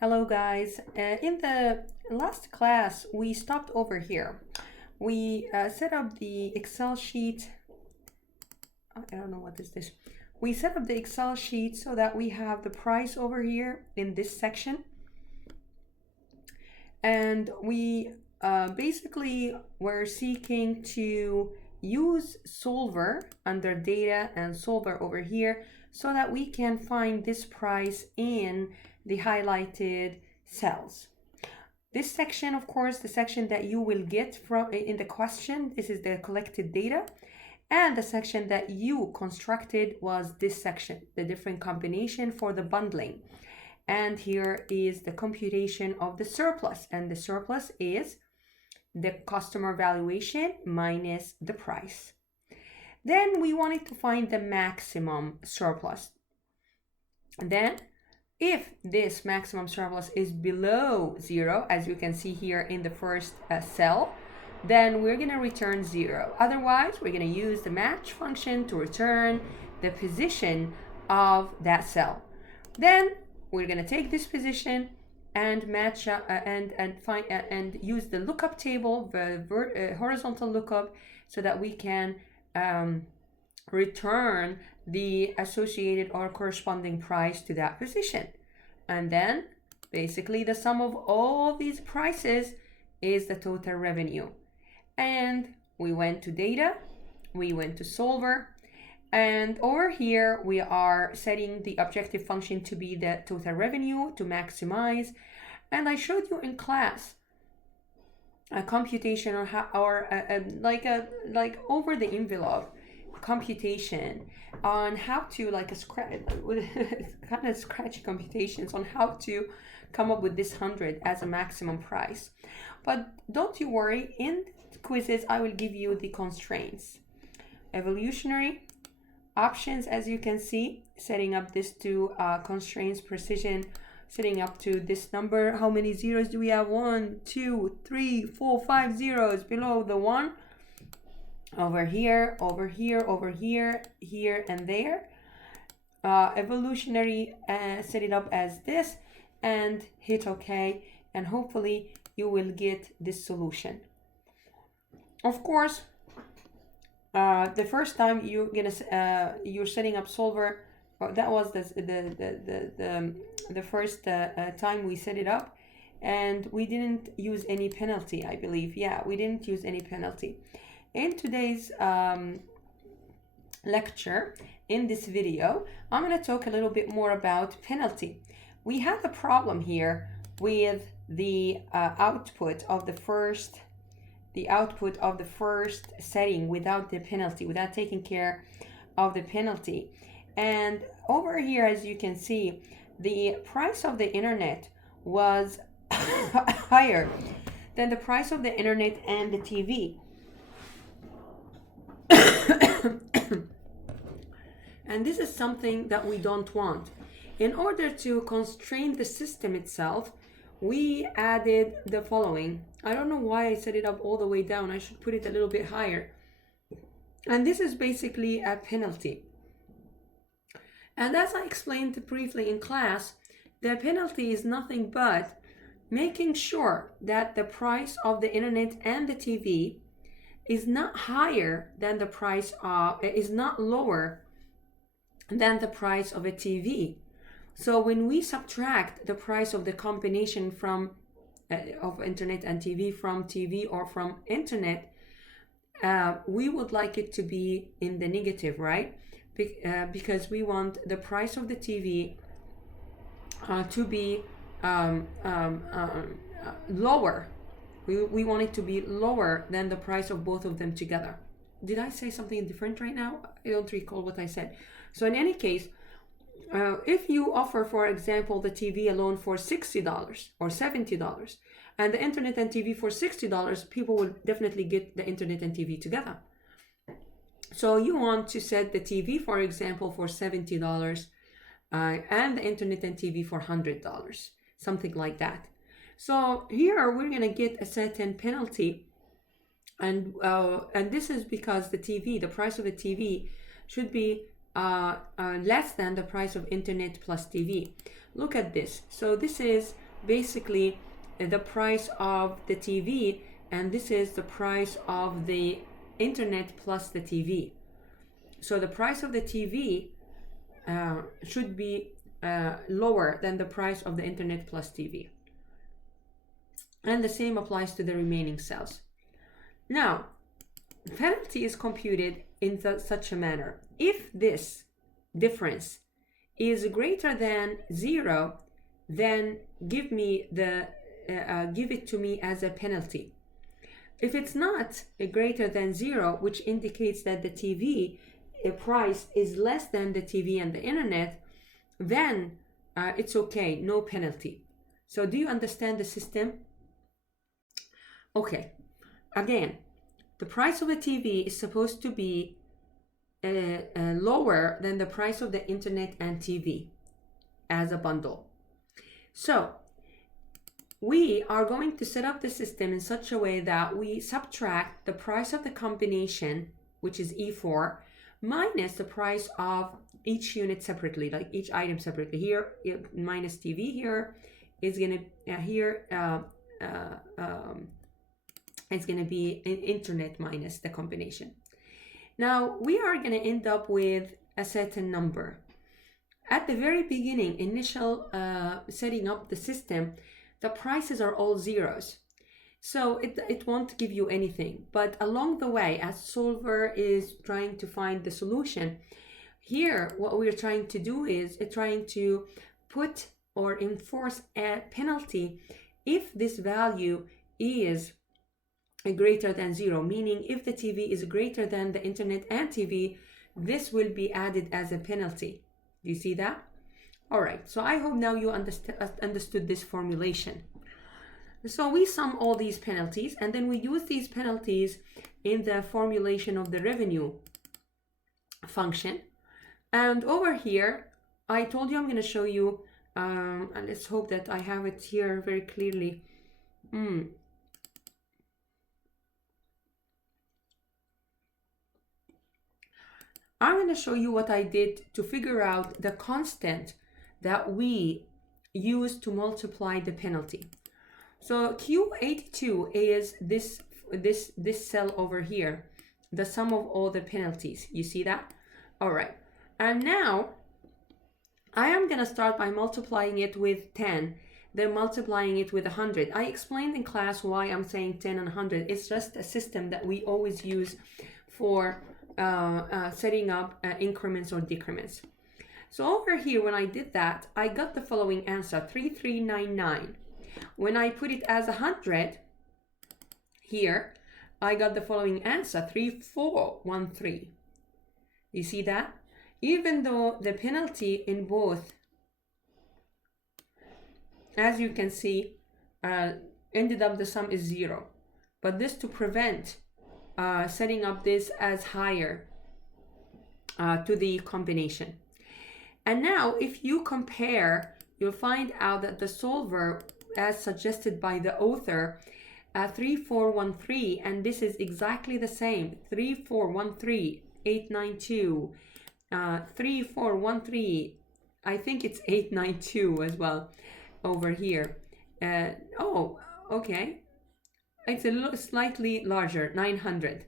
Hello guys. In the last class, we stopped over here. We set up the Excel sheet. I don't know what is this. We set up the Excel sheet so that we have the price over here in this section. And we basically were seeking to use Solver under data and Solver over here so that we can find this price in the highlighted cells. This section, of course, the section that you will get from in the question, this is the collected data. And the section that you constructed was this section, the different combination for the bundling. And here is the computation of the surplus. And the surplus is the customer valuation minus the price. Then we wanted to find the maximum surplus. And then if this maximum surplus is below 0, as you can see here in the first cell, then we're going to return 0. Otherwise, we're going to use the match function to return the position of that cell. Then we're going to take this position and match and use the lookup table, the horizontal lookup, so that we can return the associated or corresponding price to that position. And then basically the sum of all these prices is the total revenue. And we went to data, we went to solver, and over here we are setting the objective function to be the total revenue to maximize. And I showed you in class a computation like over the envelope computation on how to kind of scratchy computations on how to come up with this 100 as a maximum price. But don't you worry, in quizzes I will give you the constraints. Evolutionary options, as you can see, setting up this to constraints precision, setting up to this number. How many zeros do we have? 1, 2, 3, 4, 5 zeros below the 1. Over here, over here, over here, here and there. Evolutionary, set it up as this and hit OK, and hopefully you will get this solution. Of course, the first time you're setting up solver, that was the first time we set it up, and we didn't use any penalty, I believe. Yeah, we didn't use any penalty. In today's lecture, in this video, I'm going to talk a little bit more about penalty. We have a problem here with the output of the first setting without the penalty, without taking care of the penalty. And over here, as you can see, the price of the internet was higher than the price of the internet and the TV. And this is something that we don't want. In order to constrain the system itself, we added the following. I don't know why I set it up all the way down. I should put it a little bit higher. And this is basically a penalty. And as I explained briefly in class, the penalty is nothing but making sure that the price of the internet and the TV is not higher than the price of, is not lower than the price of a TV. So when we subtract the price of the combination from of internet and TV from TV or from internet, we would like it to be in the negative, right? Because we want the price of the TV to be lower. We want it to be lower than the price of both of them together. Did I say something different right now? I don't recall what I said. So in any case, if you offer, for example, the TV alone for $60 or $70 and the internet and TV for $60, people will definitely get the internet and TV together. So you want to set the TV, for example, for $70 and the internet and TV for $100, something like that. So here we're going to get a certain penalty, and this is because the price of a TV should be less than the price of internet plus TV. Look at this. So this is basically the price of the TV, and this is the price of the internet plus the TV. So the price of the TV should be lower than the price of the internet plus TV. And the same applies to the remaining cells. Now, penalty is computed in such a manner. If this difference is greater than 0, then give it to me as a penalty. If it's not greater than 0, which indicates that the TV price is less than the TV and the internet, then it's okay, no penalty. So do you understand the system? Okay, again, the price of a TV is supposed to be lower than the price of the internet and TV as a bundle. So we are going to set up the system in such a way that we subtract the price of the combination, which is E4, minus the price of each unit separately, like each item separately. Here, minus TV here is going to, it's going to be internet minus the combination. Now, we are going to end up with a certain number. At the very beginning, initial setting up the system, the prices are all zeros. So it won't give you anything. But along the way, as solver is trying to find the solution, here what we're trying to do is trying to put or enforce a penalty if this value is greater than 0, meaning if the TV is greater than the internet and TV, this will be added as a penalty. Do you see that? All right, so I hope now you understood this formulation. So we sum all these penalties, and then we use these penalties in the formulation of the revenue function. And over here, I told you I'm going to show you, and let's hope that I have it here very clearly. I'm going to show you what I did to figure out the constant that we use to multiply the penalty. So Q82 is this cell over here, the sum of all the penalties. You see that? All right. And now I am going to start by multiplying it with 10, then multiplying it with 100. I explained in class why I'm saying 10 and 100. It's just a system that we always use for setting up increments or decrements. So over here, when I did that, I got the following answer, 3399. When I put it as 100 here, I got the following answer, 3413. You see that? Even though the penalty in both, as you can see, ended up the sum is 0. But this to prevent setting up this as higher to the combination. And now if you compare, you'll find out that the solver, as suggested by the author, 3413, and this is exactly the same, 3413, 892, 3413, I think it's 892 as well over here. Oh, okay. It's a little slightly larger, 900.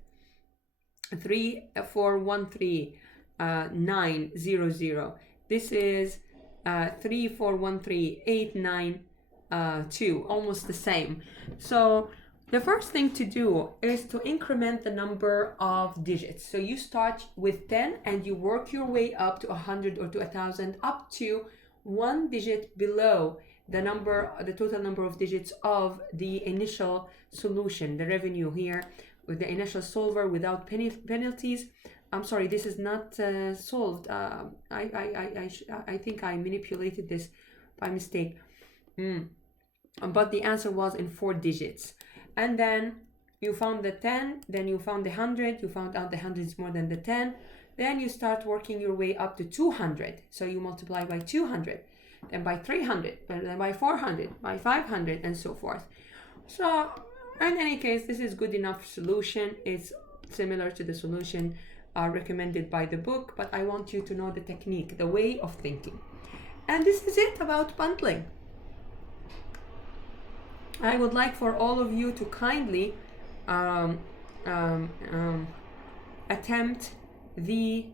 3413, 900. This is 3413, 892, almost the same. So the first thing to do is to increment the number of digits. So you start with 10 and you work your way up to 100 or to 1000, up to one digit below the total number of digits of the initial solution, the revenue here, with the initial solver without penalties. I'm sorry, this is not solved. I think I manipulated this by mistake. But the answer was in 4 digits. And then you found the 10, then you found the 100, you found out the 100 is more than the 10. Then you start working your way up to 200. So you multiply by 200. Then by 300, then by 400, by 500, and so forth. So in any case, this is good enough solution. It's similar to the solution recommended by the book, but I want you to know the technique, the way of thinking. And this is it about bundling. I would like for all of you to kindly um, attempt the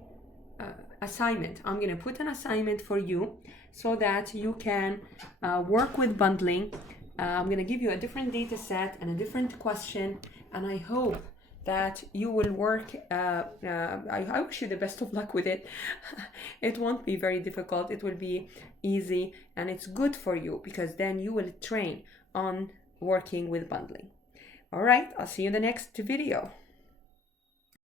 assignment. I'm going to put an assignment for you so that you can work with bundling. I'm going to give you a different data set and a different question, and I hope that you will work. I wish you the best of luck with it. It won't be very difficult. It will be easy, and it's good for you because then you will train on working with bundling. All right, I'll see you in the next video.